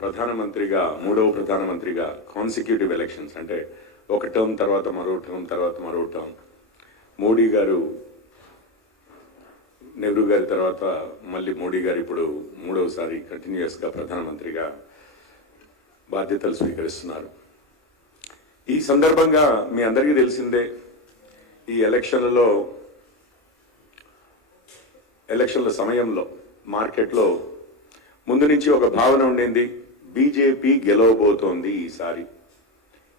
ప్రధానమంత్రిగా మూడవ ప్రధానమంత్రిగా కాన్సిక్యూటివ్ ఎలక్షన్స్ అంటే ఒక టర్మ్ తర్వాత మరో టర్మ్ మోడీ గారు నెహ్రూ గారి తర్వాత మళ్ళీ మోడీ గారు ఇప్పుడు మూడవసారి కంటిన్యూస్గా ప్రధానమంత్రిగా బాధ్యతలు స్వీకరిస్తున్నారు. ఈ సందర్భంగా మీ అందరికీ తెలిసిందే, ఈ ఎలక్షన్ల సమయంలో మార్కెట్లో ముందు నుంచి ఒక భావన ఉండింది, బీజేపీ గెలవబోతోంది, ఈసారి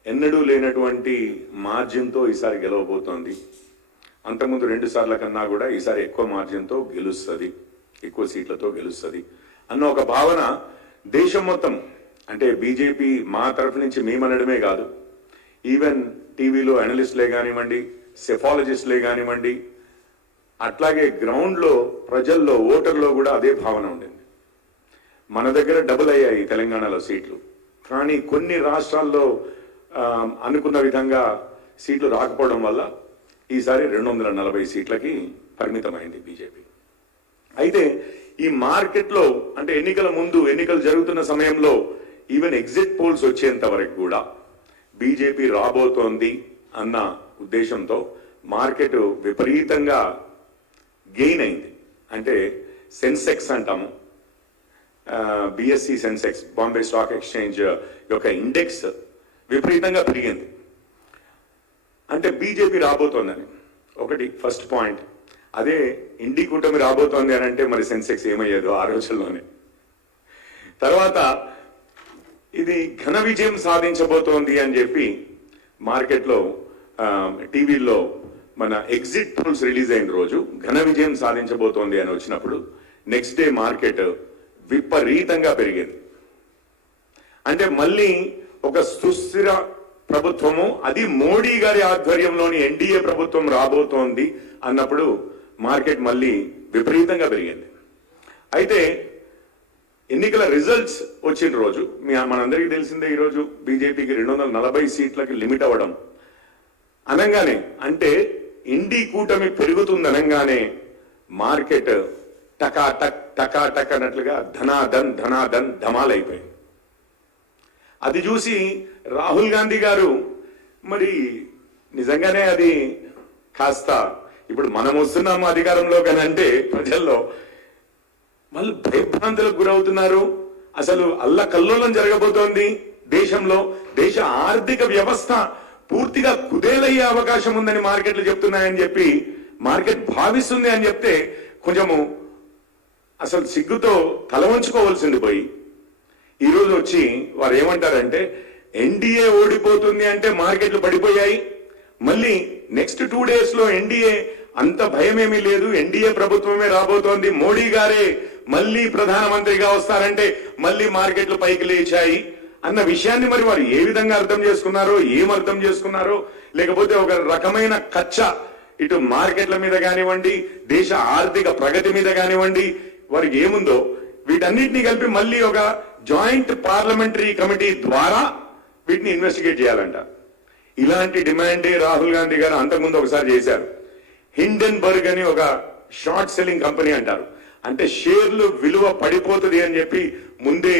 ఎన్నడూ లేనటువంటి మార్జిన్తో ఈసారి గెలవబోతోంది, అంతకుముందు 2 సార్ల కన్నా కూడా ఈసారి ఎక్కువ మార్జిన్తో గెలుస్తుంది, ఎక్కువ సీట్లతో గెలుస్తుంది అన్న ఒక భావన దేశం మొత్తం, అంటే బీజేపీ మా తరఫు నుంచి మేమనడమే కాదు, ఈవెన్ టీవీలో అనలిస్టులే కానివ్వండి, సెఫాలజిస్టులే కానివ్వండి, అట్లాగే గ్రౌండ్లో ప్రజల్లో ఓటర్లో కూడా అదే భావన ఉండింది. మన దగ్గర డబుల్ అయ్యాయి తెలంగాణలో సీట్లు, కానీ కొన్ని రాష్ట్రాల్లో అనుకున్న విధంగా సీట్లు రాకపోవడం వల్ల ఈసారి 240 సీట్లకి పరిమితమైంది బీజేపీ. అయితే ఈ మార్కెట్లో అంటే ఎన్నికల ముందు, ఎన్నికలు జరుగుతున్న సమయంలో ఈవెన్ ఎగ్జిట్ పోల్స్ వచ్చేంత వరకు కూడా బీజేపీ రాబోతోంది అన్న ఉద్దేశంతో మార్కెట్ విపరీతంగా గెయిన్ అయింది. అంటే సెన్సెక్స్ అంటాము, BSc Sensex, Bombay stock exchange యొక్క ఇండెక్స్ విపరీతంగా పెరిగింది. అంటే బీజేపీ రాబోతోందని ఒకటి ఫస్ట్ పాయింట్. అదే ఇండి కూటమి రాబోతోంది అని అంటే మరి సెన్సెక్స్ ఏమయ్యేదో ఆ రోజుల్లోనే. తర్వాత ఇది ఘన విజయం సాధించబోతోంది అని చెప్పి మార్కెట్లో టీవీల్లో మన ఎగ్జిట్ పోల్స్ రిలీజ్ అయిన రోజు ఘన విజయం సాధించబోతోంది అని వచ్చినప్పుడు నెక్స్ట్ డే మార్కెట్ విపరీతంగా పెరిగింది. అంటే మళ్ళీ ఒక సుస్థిర ప్రభుత్వము, అది మోడీ గారి ఆధ్వర్యంలోని ఎన్డీఏ ప్రభుత్వం రాబోతోంది అన్నప్పుడు మార్కెట్ మళ్ళీ విపరీతంగా పెరిగింది. అయితే ఎన్నికల రిజల్ట్స్ వచ్చిన రోజు మనందరికీ తెలిసిందే, ఈరోజు బీజేపీకి 240 సీట్లకి లిమిట్ అవ్వడం అనగానే, అంటే ఇండి కూటమి పెరుగుతుంది అనగానే మార్కెట్ టకాటక్ టకాటక్ అన్నట్లుగా ధనాధన్ ధమాలైపోయింది. అది చూసి రాహుల్ గాంధీ గారు మరి నిజంగానే అది కాస్త ఇప్పుడు మనం వస్తున్నాము అధికారంలో కానీ అంటే ప్రజల్లో వాళ్ళు భయభ్రాంతులకు గురవుతున్నారు. అసలు అల్లకల్లోలం జరగబోతోంది దేశంలో, దేశ ఆర్థిక వ్యవస్థ పూర్తిగా కుదేలయ్యే అవకాశం ఉందని మార్కెట్లు చెప్తున్నాయని చెప్పి మార్కెట్ భావిస్తుంది అని చెప్తే కొంచెము అసలు సిగ్గుతో తల వంచుకోవాల్సింది పోయి ఈరోజు వచ్చి వారు ఏమంటారంటే ఎన్డీఏ ఓడిపోతుంది అంటే మార్కెట్లు పడిపోయాయి, మళ్ళీ నెక్స్ట్ 2 days లో ఎన్డీఏ అంత భయమేమీ లేదు, ఎన్డీఏ ప్రభుత్వమే రాబోతోంది, మోడీ గారే మళ్ళీ ప్రధానమంత్రిగా వస్తారంటే మళ్ళీ మార్కెట్లు పైకి లేచాయి అన్న విషయాన్ని మరి వారు ఏ విధంగా అర్థం చేసుకున్నారో, ఏమర్థం చేసుకున్నారో, లేకపోతే ఒక రకమైన కచ్చ ఇటు మార్కెట్ల మీద కానివ్వండి, దేశ ఆర్థిక ప్రగతి మీద కానివ్వండి వారికి ఏముందో వీటన్నిటిని కలిపి మళ్ళీ ఒక జాయింట్ పార్లమెంటరీ కమిటీ ద్వారా వీటిని ఇన్వెస్టిగేట్ చేయాలంట. ఇలాంటి డిమాండే రాహుల్ గాంధీ గారు అంతకుముందు ఒకసారి చేశారు. హిండెన్బర్గ్ అని ఒక షార్ట్ సెల్లింగ్ కంపెనీ అంటారు, అంటే షేర్లు విలువ పడిపోతుంది అని చెప్పి ముందే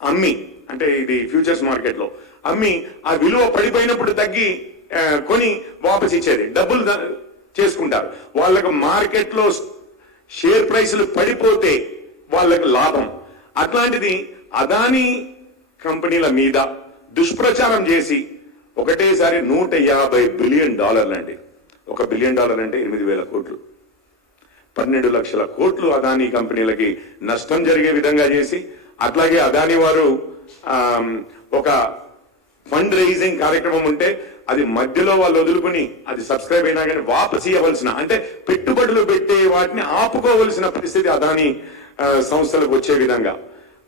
అమ్మి, అంటే ఇది ఫ్యూచర్స్ మార్కెట్ లో అమ్మి ఆ విలువ పడిపోయినప్పుడు తగ్గి కొని వాపస్ ఇచ్చేది, డబ్బులు చేసుకుంటారు. వాళ్ళకు మార్కెట్ లో షేర్ ప్రైసులు పడిపోతే వాళ్ళకు లాభం. అట్లాంటిది అదానీ కంపెనీల మీద దుష్ప్రచారం చేసి ఒకటేసారి $150 బిలియన్ అండి. $1 బిలియన్ అంటే 8,000 కోట్లు, 12 లక్షల కోట్లు అదానీ కంపెనీలకి నష్టం జరిగే విధంగా చేసి, అట్లాగే అదానీ వారు ఒక ఫండ్ రైజింగ్ కార్యక్రమం ఉంటే అది మధ్యలో వాళ్ళు వదులుకుని అది సబ్స్క్రైబ్ అయినా కానీ వాపస్ ఇవ్వవలసిన, అంటే పెట్టుబడులు పెట్టే వాటిని ఆపుకోవలసిన పరిస్థితి అదానీ సంస్థలకు వచ్చే విధంగా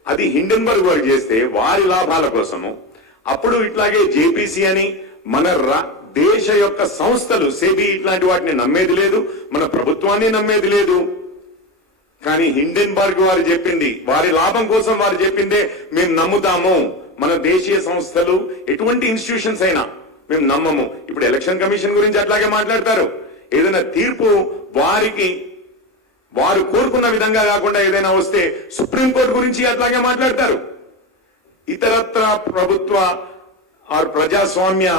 అది హిండెన్బర్గ్ వారు చేస్తే వారి లాభాల కోసము. అప్పుడు ఇట్లాగే జేపీసీ అని మన దేశ యొక్క సంస్థలు సెబీ ఇట్లాంటి వాటిని నమ్మేది లేదు, మన ప్రభుత్వాన్ని నమ్మేది లేదు. కానీ హిండెన్బర్గ్ వారు చెప్పింది, వారి లాభం కోసం వారు చెప్పిందే మేము నమ్ముతాము. మన దేశీయ సంస్థలు ఎటువంటి ఇన్స్టిట్యూషన్స్ అయినా మేము నమ్మము. ఇప్పుడు ఎలక్షన్ కమిషన్ గురించి అట్లాగే మాట్లాడతారు, ఏదైనా తీర్పు వారు కోరుకున్న విధంగా కాకుండా ఏదైనా వస్తే సుప్రీంకోర్టు గురించి అట్లాగే మాట్లాడతారు. ఇతరత్ర ప్రభుత్వ ఆర్ ప్రజాస్వామ్య